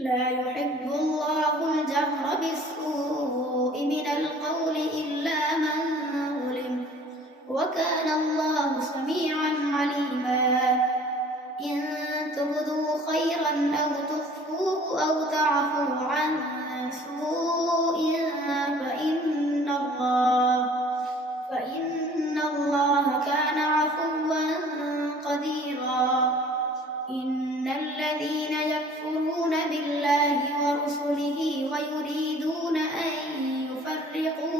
لا يحب الله الجهر بالسوء من القول إلا من ظلم، وكان الله سميعا عليما. إن تبدوا خيرا أو تخفوه أو تعفوا عن سوء فإن الله كان عفوا قديرا. إن الذين يكفرون بالله ورسله ويريدون أن يفرقوا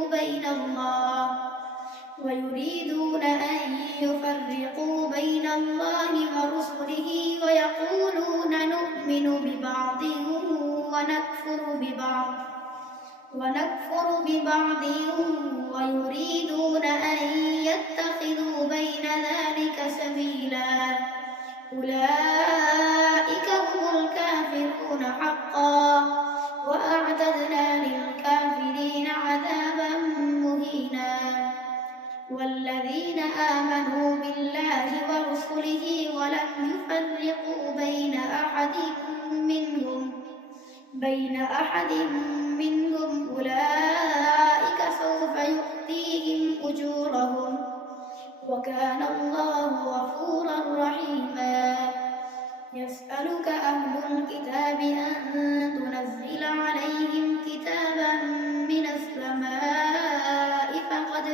بين الله ورسله ويقولون نؤمن ببعض ونكفر ببعض ويريدون أن يتخذوا بين ذلك سبيلا. أولئك هم الكافرون حقا، وأعتدنا للكافرين عذابا مهينا. والذين آمنوا بالله ورسله ولم يفرقوا بين أحد منهم أولئك سوف يؤتيهم أجورهم، وكان الله غفورا رحيما. يسألك أهل الكتاب أن تنزل عليهم كتابا من السماء فقد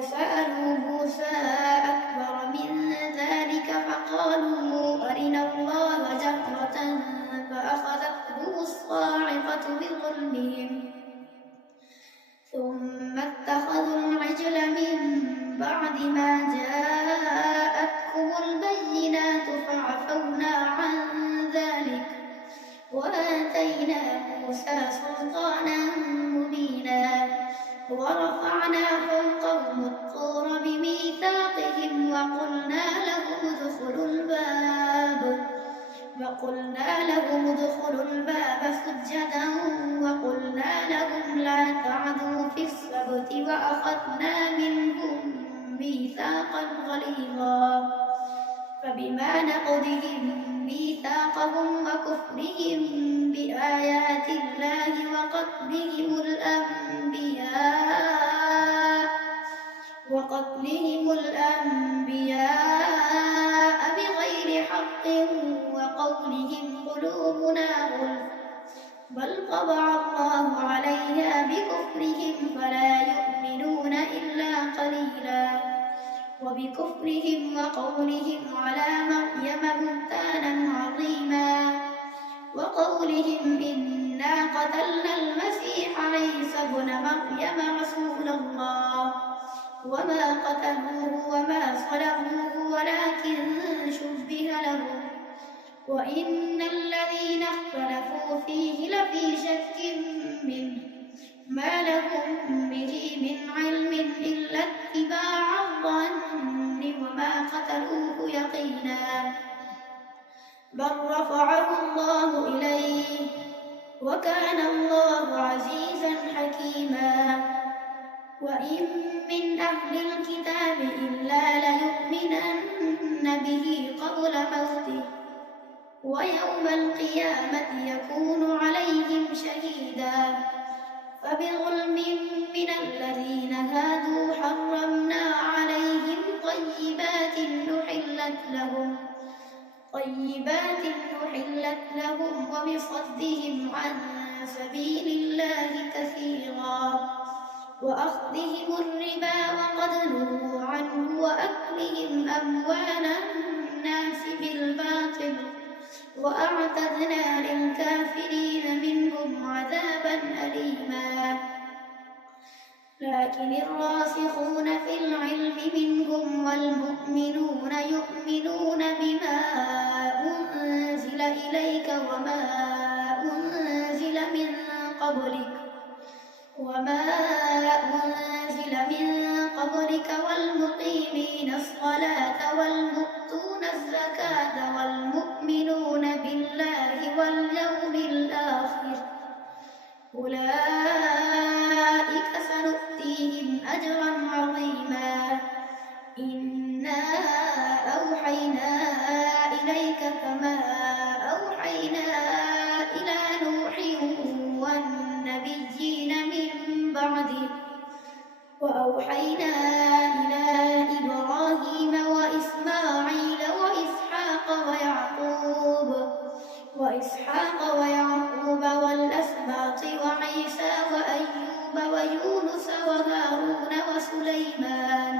سألوا موسى أكبر من ذلك فقالوا أرنا الله جهرة فأخذتهم الصاعقة بظلمهم ثم اتخذوا العجل من بعد ما جاءتهم البينات فعفونا عن ذلك وآتينا موسى سلطانا مبينا. ورفعنا فوقهم الطور بميثاقهم وقلنا لهم ادخلوا الباب سجدا وقلنا لهم لا تعدوا في السبت وأخذنا منهم ميثاقا غليظا. فبما نقضهم ميثاقهم وكفرهم بآيات الله وقتلهم الأنبياء بغير حق وقولهم قلوبنا غلف بل طبع الله عليها بكفرهم فلا يؤمنون إلا قليلا. وبكفرهم وقولهم على مريم بهتانا عظيما وقولهم إنا قتلنا المسيح عيسى ابن مريم رسول الله وما قتلوه وما صلبوه ولكن شبه لهم وإن الذين اختلفوا فيه لفي شك منه ما لهم به من علم إلا اتباع الظن وما قتلوه يقينا بل رفعه الله إليه وكان الله عزيزا حكيما. وإن من أهل الكتاب إلا ليؤمنن به قبل موته ويوم القيامة يكون عليهم شهيدا. فبظلم من الذين هادوا حرمنا عليهم طيبات أحلت لهم وبصدهم عن سبيل الله كثيرا وأخذهم الربا وقد نهوا عنه وأكلهم أموال الناس بالباطل وأعتدنا للكافرين منهم عذابا أليما. لكن الراسخون في العلم منهم والمؤمنون يؤمنون بما أنزل إليك وما أنزل من قبلك والمقيمين الصلاة والمؤتون الزكاة والمؤمنون بالله واليوم الآخر أولئك سنؤتيهم أجرا عظيما. إنا أوحينا إليك كما بعده. وأوحينا إلى إبراهيم وإسماعيل وإسحاق ويعقوب والأسباط وعيسى وأيوب ويونس وهارون وسليمان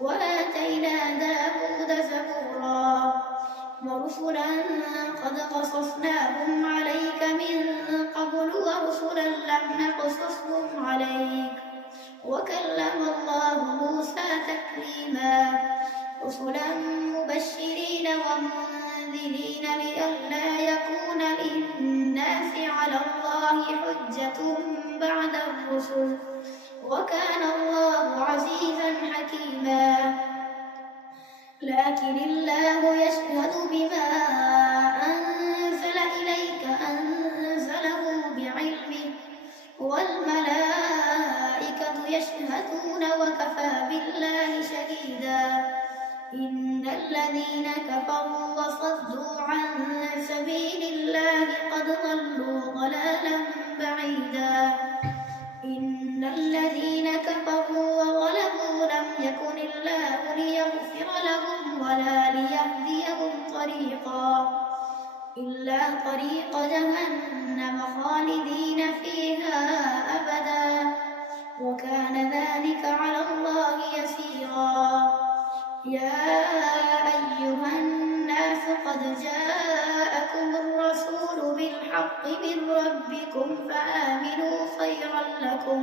وآتينا داود زبورا ورسلا قد قصصناهم عليك من قبل ورسلا لم نقصصهم عليك وكلم الله موسى تكليما رسلا مبشرين ومنذرين لئلا يكون للناس على الله حجة بعد الرسل وكان الله عزيزا حكيما. لكن الله يشهد بما أنزل إليك أنزله بعلمه والملائكة يشهدون وكفى بالله شهيدا. إن الذين كفروا وصدوا عن سبيل الله قد ضلوا ضلالا بعيدا. إن الذين كفروا وغلبوا لم يكن الله ليغفر لهم ولا ليهديهم طريقا إلا طريق جهنم خالدين فيها أبدا وكان ذلك على الله يسيرا. يا أيها الناس قد جاءكم الرسول بالحق من ربكم فآمنوا خيرا لكم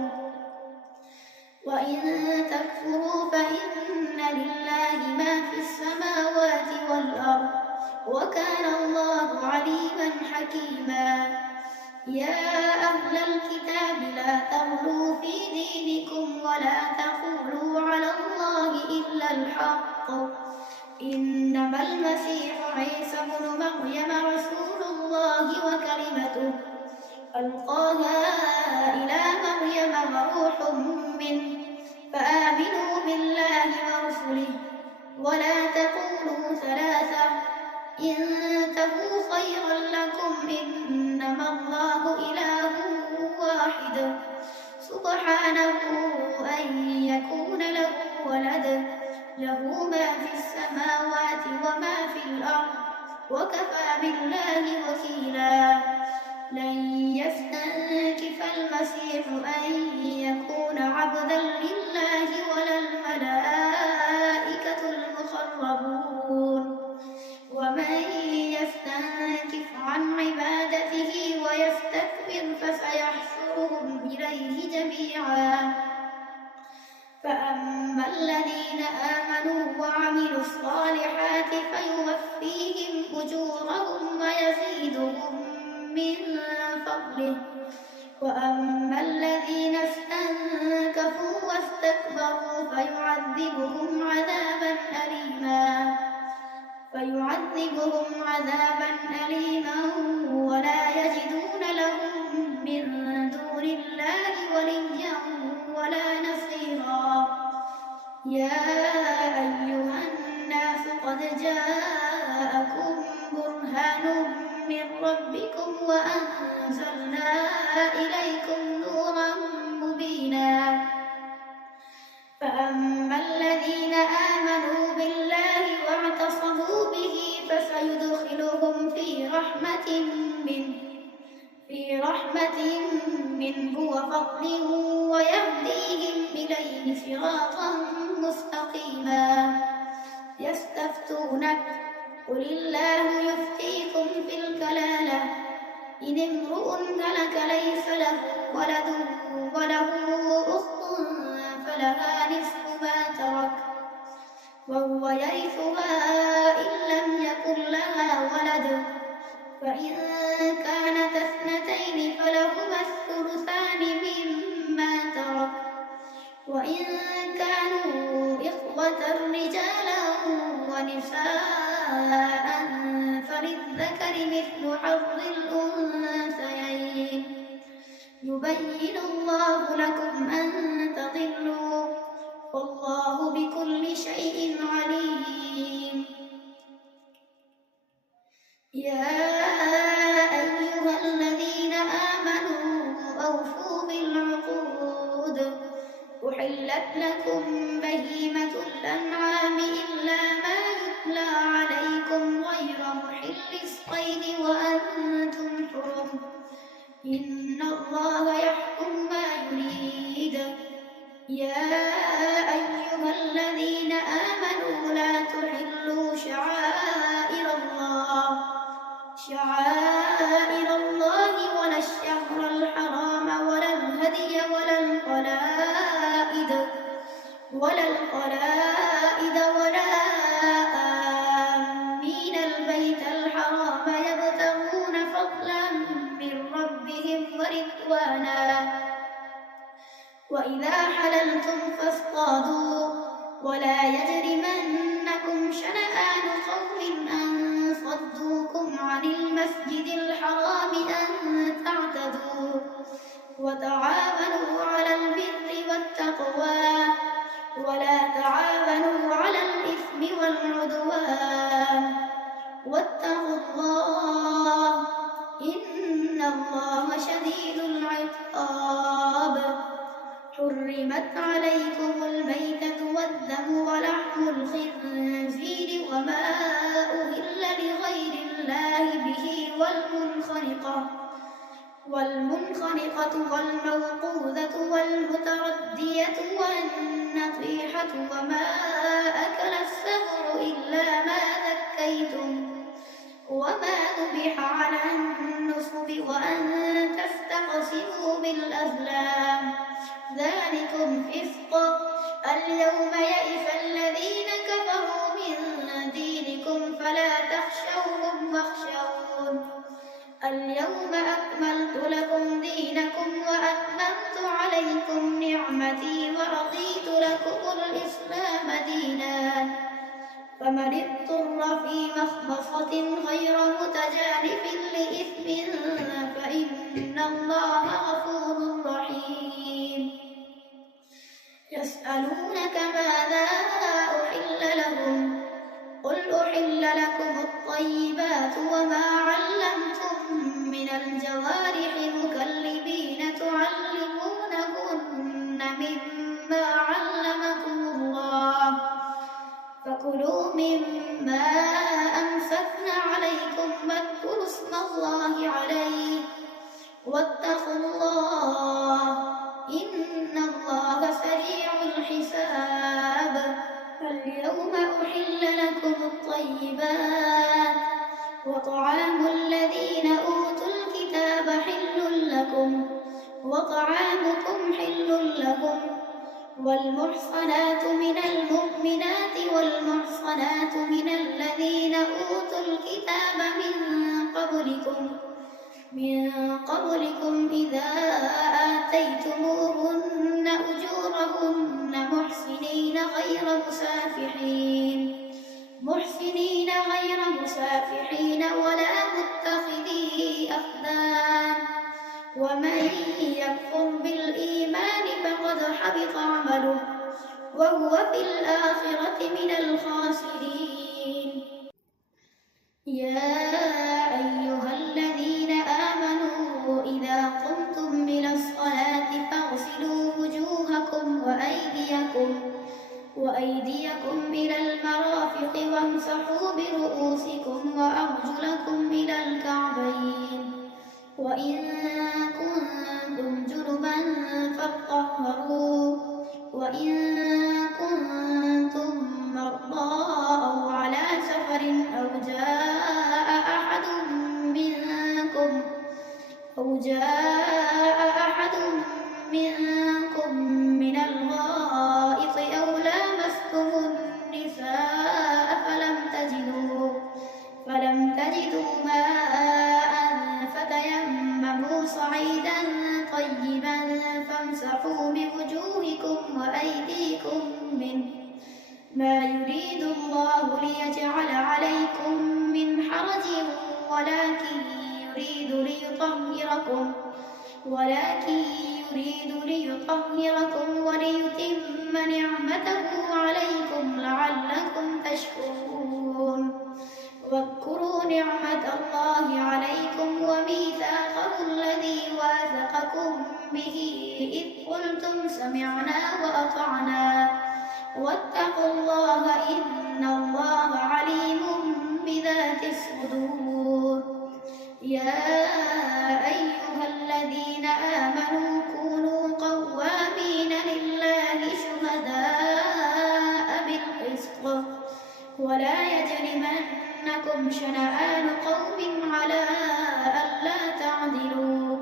وإن تكفروا فإن لله ما في السماوات والأرض وكان الله عليما حكيما. يا أهل الكتاب لا تغلوا في دينكم ولا تقولوا على الله إلا الحق إنما المسيح عيسى ابن مريم رسول الله وكلمته ألقاها إلى مريم وروح منه فآمنوا بالله ورسله ولا تقولوا ثلاثة انتهوا خيرا لكم إنما الله إله واحد سبحانه أن يكون له ولد له ما في السماوات وما في الأرض وكفى بالله وكيلا. لن يستنكف المسيح أن يكون عبدا لله ولا الملائكة المقربون ومن يستنكف عن عبادته ويستكبر فسيحشرهم إليه جميعا. فأما الذين آمنوا وعملوا الصالحات فيوفيهم أجورهم ويزيدهم من فضله وأما الذين استنكفوا واستكبروا فيعذبهم عذابا أليما ولا يجدون لهم من دون الله وليا ولا نصيرا. يا أيها الناس قد جاءكم برهان من ربكم وأنزلنا إليكم نورا مبينا. فأما الذين آمنوا بالله واعتصموا به فسيدخلهم في رحمة منه وفضل ويهديهم إليه صراطا مستقيما. يستفتونك قل الله يفتيكم في الكلالة إن امرؤ هلك ليس له ولد وله أخت فلها نصف ما ترك وهو يرثها إن لم يكن لها ولد فإن كانت اثنتين فلهما الثلثان مما ترك وإن كانوا إخوة رجالا ونساء فللذكر مثل حظ الأنثيين يبين الله لكم أن تضلوا والله بكل شيء عليم. يا أيها الذين آمنوا أوفوا بالعقود أحلت لكم بهيمة الأنعام إلا ما يتلى عليكم غير محل الصيد وأنتم حرم إن الله يحكم ما يريد يا أيها الذين آمنوا لا تحلوا شعائر الله ولا الشهر الحرام ولا الهدي ولا القلائد ولا آمين البيت الحرام يبتغون فضلا من ربهم ورضوانا وإذا حللتم فاصطادوا ولا يجرمنكم شنآن قوم أن صدوكم عن المسجد الحرام أن تعتدوا وتعاونوا على البر والتقوى ولا تعاونوا على الإثم والعدوان واتقوا الله إن الله شديد العقاب حرمت عليكم الميتة والدم ولحم الخنزير وما أهل لغير الله به والمنخنقة والموقوذة والمتردية والنطيحة وما أكل السبع إلا ما ذكيتم وما ذبح على النصب وأن تستقسموا بالأزلام ذلكم فسق اليوم يئس الذين كفروا من دينكم فلا تخشوهم واخشون اليوم أكملت لكم دينكم وأتممت عليكم نعمتي ورضيت لكم الإسلام دينا فمن اضطر في مخمصة غير متجانف لإثم فإن الله غفور رحيم يسألونك ماذا أحل لهم قل أحل لكم الطيبات وما علمتم من الجوارح مكلبين تعلمونهن مما علمكم الله فكلوا مما أمسكن عليكم واذكروا اسم الله عليه واتقوا الله إن الله سريع الحساب فاليوم أحل لكم الطيبات وطعام الذين أوتوا الكتاب حل لكم وطعامكم حل لهم والمحصنات من المؤمنات والمحصنات من الذين أوتوا الكتاب من قبلكم إذا آتيتموهن أجورهن محسنين غير مسافحين ولا متخذي أخدان ومن يكفر بالإيمان فقد حبط عمله وهو في الآخرة من الخاسرين يا أيها الذين آمنوا إذا قمتم إلى الصلاة فاغسلوا وجوهكم وأيديكم إلى المرافق وامسحوا برؤوسكم وأرجلكم إلى الكعبين وإن كنتم جنبا فاطهروا وإن كنتم مرضى أو على سفر أو جاء أحد منكم من الغائط أو لامستم النساء فلم تجدوا ماء فتيمموا صعيدا طيبا فامسحوا بوجوهكم وأيديكم منه ما يريد الله ليجعل عليكم من حرج ولكن يريد ليطهركم وليتم نعمته عليكم لعلكم تشكرون واذكروا نعمة الله عليكم وميثاقه الذي واثقكم به إذ قلتم سمعنا وأطعنا واتقوا الله إن الله عليم بذات الصدور. يا أيها الذين آمنوا كونوا قوامين لله شهداء بالقسط ولا يجرمنكم شنآن قوم على ألا تعدلوا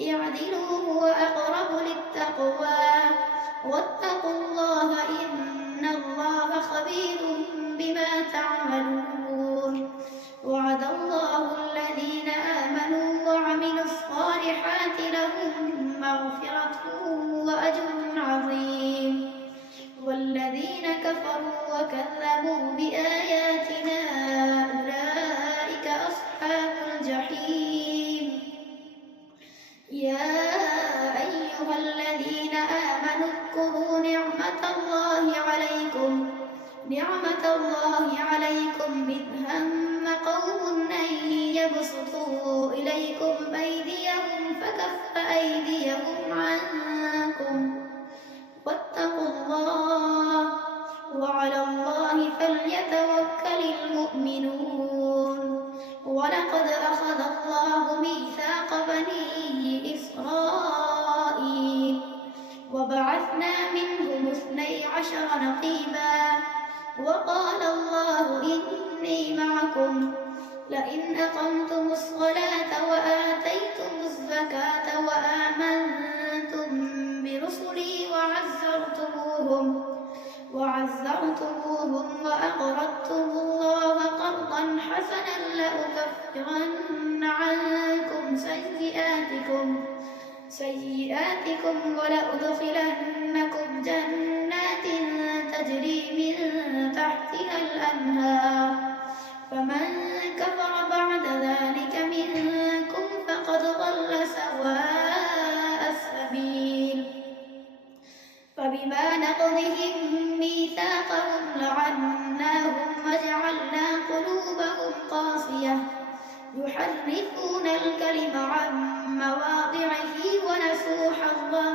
اعدلوا هو أقرب للتقوى واتقوا الله إن الله خبير بما تعملون. وعد الله الذين آمنوا وعملوا الصالحات لهم مغفرة وأجر عظيم والذين كفروا وكذبوا بآياتنا أولئك أصحاب الجحيم. يا أيها الذين آمنوا اذكروا نعمة الله عليكم إذ هم قوم أن يبسطوا إليكم أيديهم فكف أيديهم عنكم واتقوا الله وعلى الله فليتوكل المؤمنون. ولقد أخذ الله ميثاق بني إسرائيل وبعثنا منهم 12 نقيبا وقال الله إني معكم لئن أقمتم الصلاة وآتيتم الزكاة وآمنتم برسلي وعزرتموهم وأقرضتم الله قرضا حسنا لأكفرن عنكم سيئاتكم ولأدخلنكم جنات تجري من تحتها الأنهار فمن كفر بعد ذلك منكم فقد ضل سواء السبيل. فبما نقضهم ميثاقهم لعناهم وجعلنا قلوبهم قاسية يحرفون الكلم عن مواضعه ونسوا حظا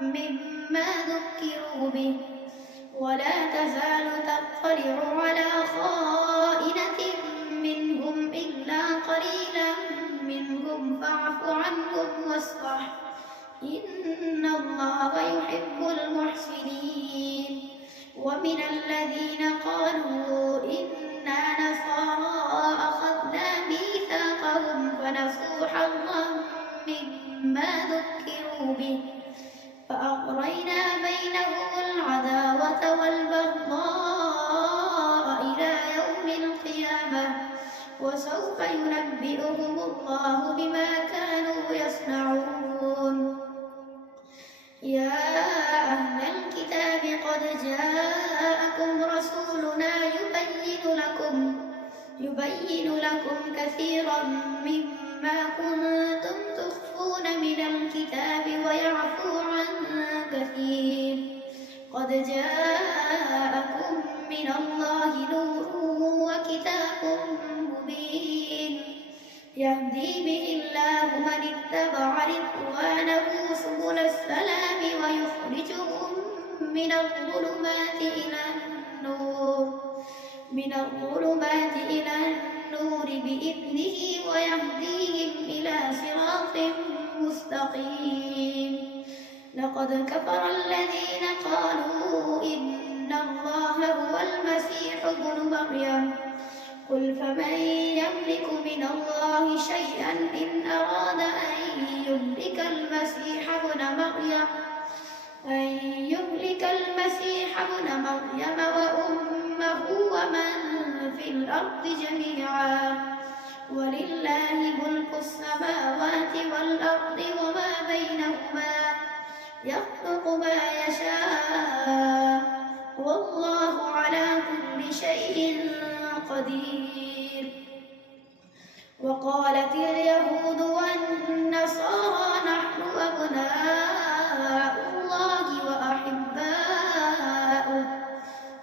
مما ذكروا به ولا تزال تطلع على خائنة منهم إلا قليلا منهم فاعف عنهم واصفح إن الله يحب المحسنين. ومن الذين قالوا إنا نصارى أخذنا ميثاقهم فنسوا حظا مما ذكروا به فأغرينا بينهم العداوة والبغضاء إلى يوم القيامة وسوف ينبئهم الله بما كانوا يصنعون. يا أهل الكتاب قد جاءكم رسولنا يبين لكم كثيرا مما كنتم تخفون من الكتاب ويعفو عن كثير. قد جاءكم من الله نور وكتاب مبين يهدي به الله من اتبع رضوانه سبل السلام ويخرجهم من الظلمات إلى النور بإذنه ويهديهم إلى صراط مستقيم. لقد كفر الذين قالوا إن الله هو المسيح ابن مريم قل فمن يملك من الله شيئا إن أراد أن يهلك المسيح ابن مريم وأمه ومن في الأرض جميعا ولله ملك السماوات والأرض وما بينهما يخلق ما يشاء والله على كل شيء قدير. وقالت اليهود والنصارى نحن أبناء الله وأحباؤه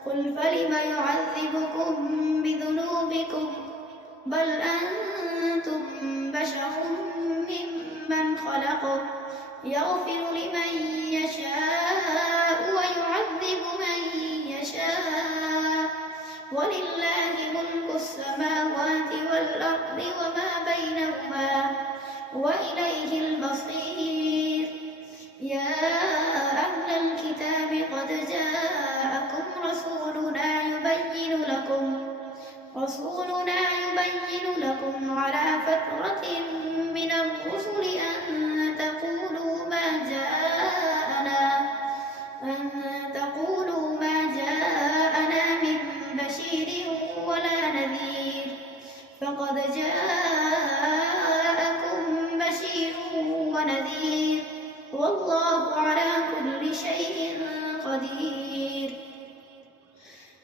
قل فلم يعذبكم بذنوبكم بل أنتم بشر ممن خلق يغفر لمن يشاء ويعذب من يشاء ولله ملك السماوات والأرض وما بينهما وإليه المصير. يا أهل الكتاب قد جاءكم رسولنا يبين لكم على فترة من الرسل أن تقولوا ما جاءنا من بشير ولا نذير، فقد جاءكم بشير ونذير والله على كل شيء قدير.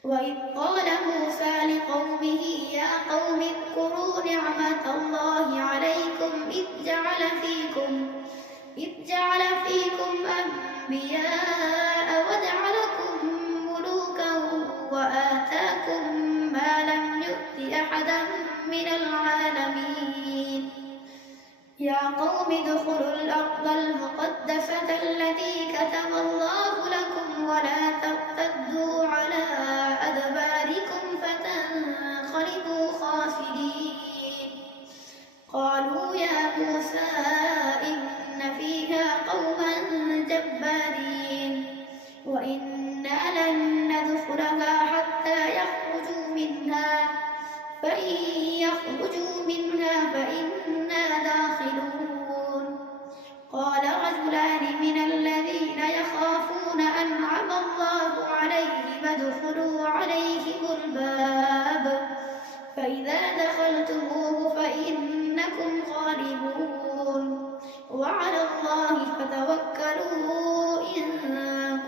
وإذ قال موسى لقومه يا قوم اذكروا نعمة الله عليكم إذ جعل فيكم أنبياء وجعلكم ملوكا وآتاكم ما لم يؤت أحدا من العالمين. يا قوم ادخلوا الأرض المقدسة التي كتب الله لكم ولا ترتدوا على أدباركم فتنقلبوا خاسرين. قالوا يا موسى إن فيها قوما جبارين وإنا لن ندخلها حتى يخرجوا منها فإن يخرجوا منها فإنا داخلون. قال رجلان من الذين يخافون أنعم الله عليهم ادخلوا عليهم الباب فإذا دخلتموه فإنكم غالبون وعلى الله فتوكلوا إن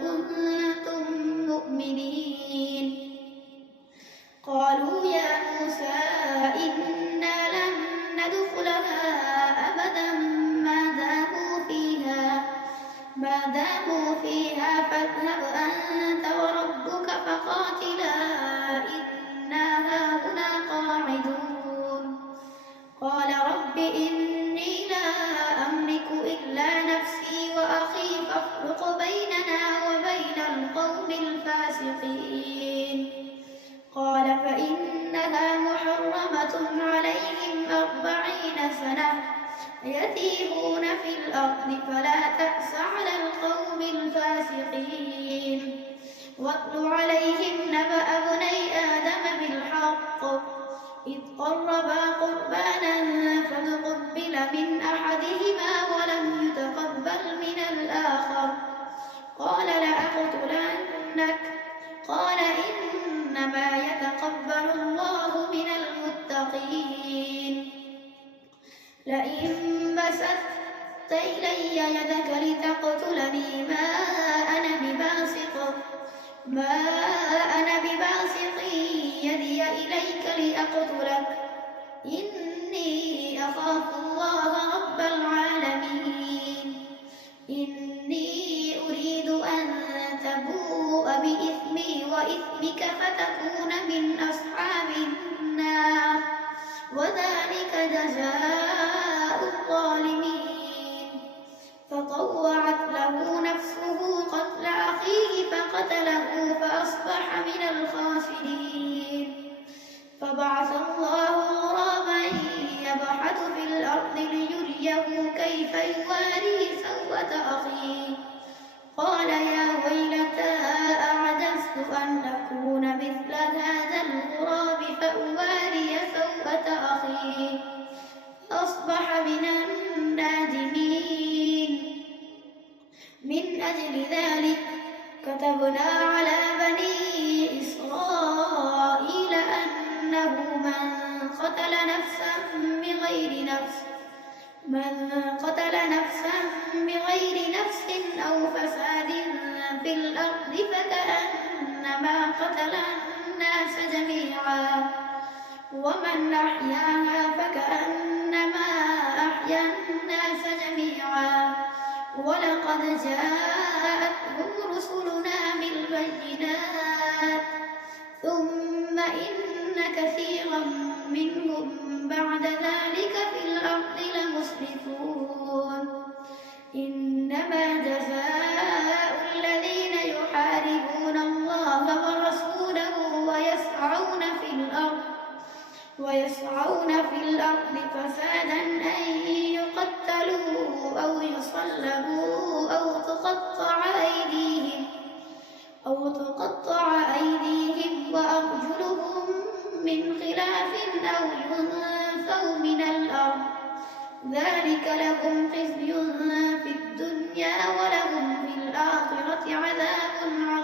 كنتم مؤمنين. قالوا يا موسى إنا لن ندخلها أبدا ما داموا فيها فاذهب أنت وربك فقاتلا إنا هاهنا قاعدون. قال رب إني لا أملك إلا نفسي وأخي فافرق بيننا وبين القوم الفاسقين. قال فإنها محرمة عليهم 40 سنة يتيهون في الأرض فلا تأس على القوم الفاسقين. واتل عليهم نبأ ابني آدم بالحق إذ قربا قربانا فتقبل من أحدهما ولم يتقبل من الآخر قال لأقتلنك قال إنما يتقبل الله من المتقين. لئن بسطت إلي يدك لتقتلني ما أنا بباسط يدي إليك لأقتلك إني أخاف الله رب العالمين. إني أريد أن تبوء بإثمي وإثمك فتكون من أصحاب النار وذلك جزاء الظالمين. فطوعت له نفسه قتل أخيه فقتله فأصبح من الخاسرين. فبعث الله غرابا يبحث في الأرض ليريه كيف يواري سوءة أخيه قال يا ويلتى أعجزت أن أكون مثل هذا الغراب فأواري سوءة أخيه فأصبح من النادمين. من أجل ذلك كتبنا على بني إسرائيل أنه من قتل نفسا بغير نفس أو فساد في الأرض فكأنما قتل الناس جميعا ومن أحياها فكأنما أحيا الناس جميعا. ولقد جاءتهم رسلنا بالبينات ثم إن كثيرا منهم بعد ذلك في الأرض لمسرفون. ويسعون في الأرض فسادا أن يقتلوا أو يصلبوا أو تقطع أيديهم وأرجلهم من خلاف أو ينفوا من الأرض ذلك لهم خزي في الدنيا ولهم في الآخرة عذاب عظيم.